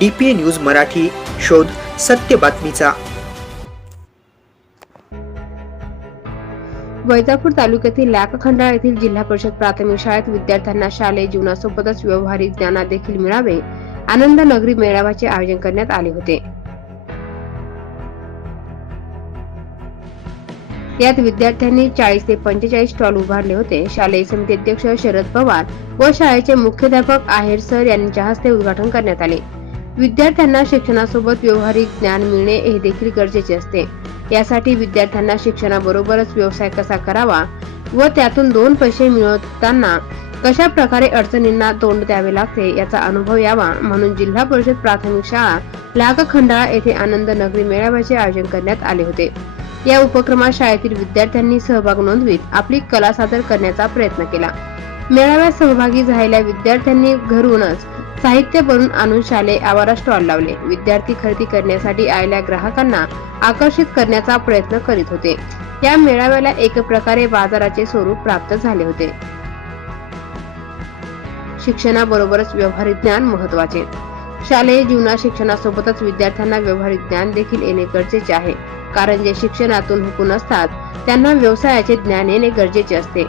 D news Marathi शोध सत्य बातमीचा. वैजापूर तालुक्यातील लाखखंडाळा येथील जिल्हा परिषद प्राथमिक शाळेत विद्यार्थ्यांना शालेय जीवनासोबतच व्यवहारिक ज्ञाना देखील मिळावे आनंद नगरी मेळाव्याचे आयोजन करण्यात आले होते. यात विद्यार्थ्यांनी चाळीस ते पंचेचाळीस स्टॉल उभारले होते. शालेय समिती अध्यक्ष शरद पवार व शाळेचे मुख्याध्यापक आहेर सर यांच्या हस्ते उद्घाटन करण्यात आले. विद्यार्थ्यांना शिक्षणासोबत व्यवहारिक ज्ञान मिळणे हे देखील गरजेचे असते. यासाठी विद्यार्थ्यांना शिक्षणाबरोबरच व्यवसाय कसा करावा व त्यातून दोन पैसे मिळवताना कशा प्रकारे अडचणींना तोंड द्यावे लागते याचा अनुभव यावा म्हणून जिल्हा परिषद प्राथमिक शाळा लाखखंडाळा येथे आनंद नगरी मेळाव्याचे आयोजन करण्यात आले होते. या उपक्रमात शाळेतील विद्यार्थ्यांनी सहभाग नोंदवीत आपली कला सादर करण्याचा प्रयत्न केला. मेळाव्यात सहभागी झालेल्या विद्यार्थ्यांनी घरूनच साहित्य भरून आणून शालेय आवारा स्टॉल लावले. विद्यार्थी खरेदी करण्यासाठी आलेल्या ग्राहकांना आकर्षित करण्याचा प्रयत्न करीत होते. या मेळाव्याला एक प्रकारे बाजाराचे स्वरूप प्राप्त झाले होते. शिक्षणाबरोबरच व्यवहारिक ज्ञान महत्त्वाचे शालेय जीवनात शिक्षणासोबतच विद्यार्थ्यांना व्यवहारिक ज्ञान देखील येणे गरजेचे आहे. कारण जे शिक्षणातून हुकून असतात त्यांना व्यवसायाचे ज्ञान येणे गरजेचे असते.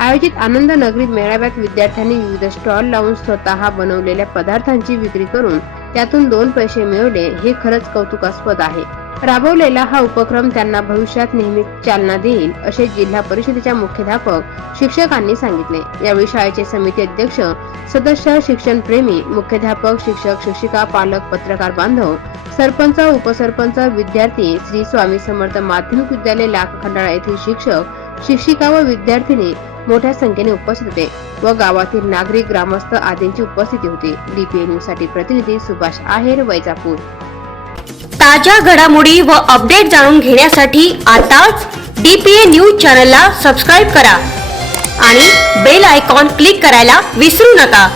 आयोजित आनंद नगरीत मेळाव्यात विद्यार्थ्यांनी विविध स्टॉल लावून स्वतः बनवलेल्या पदार्थांची विक्री करून त्यातून दोन पैसे मिळवले हे खरंच कौतुकास्पद आहे. राबवलेला हा उपक्रम त्यांना भविष्यात नेहमी चालना देईल असे जिल्हा परिषदेच्या मुख्याध्यापक शिक्षकांनी सांगितले. यावेळी शाळेचे समिती अध्यक्ष सदस्य शिक्षण प्रेमी मुख्याध्यापक शिक्षक शिक्षिका पालक पत्रकार बांधव सरपंच उपसरपंच विद्यार्थी श्री स्वामी समर्थ माध्यमिक विद्यालय लाख खंडाळा येथील शिक्षक शिक्षिका व विद्यार्थिनी मोठ्या संख्येने उपस्थित होते. व गावातील नागरिक ग्रामस्थ आदींची उपस्थिती होती. डीपीए न्यूजसाठी प्रतिनिधी सुभाष आहेर वैजापूर. ताज्या घडामोडी व अपडेट जाणून घेण्यासाठी आताच डीपीए न्यूज चॅनलला सबस्क्राईब करा. आणि बेल आयकॉन क्लिक करायला विसरू नका.